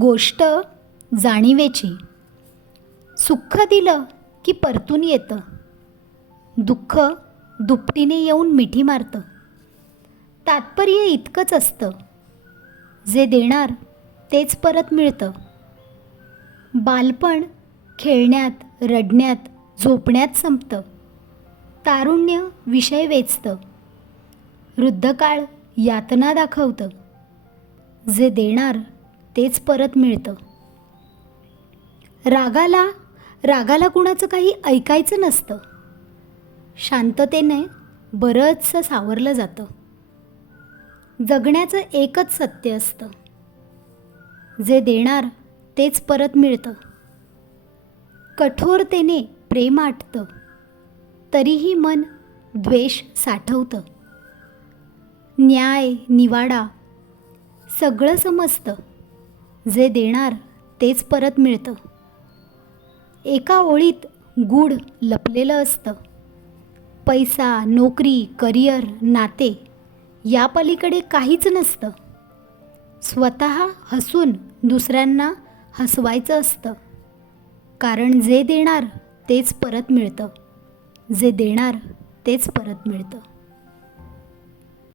गोष्ट जाणीवेची. सुख दिलं की परतून येतं, दुःख दुपटीने येऊन मिठी मारतं. तात्पर्य इतकंच असतं, जे देणार तेच परत मिळतं. बालपण खेळण्यात, रडण्यात, झोपण्यात संपतं. तारुण्य विषय वेचतं, वृद्धकाळ यातना दाखवतं. जे देणार तेच परत मिळतं. रागाला कुणाचं काही ऐकायचं नसतं. शांततेने बरंचसं सावरलं जातं. जगण्याचं एकच सत्य असतं, जे देणार तेच परत मिळतं. कठोरतेने प्रेम आटतं, तरीही मन द्वेष साठवतं. न्याय निवाडा सगळं समजतं, जे देणार तेच परत मिळतं. एका ओळीत गूढ लपलेलं असतं. पैसा, नोकरी, करिअर, नाते या पलीकडे काहीच नसतं. स्वतः हसून दुसऱ्यांना हसवायचं असतं. कारण जे देणार तेच परत मिळतं. जे देणार तेच परत मिळतं.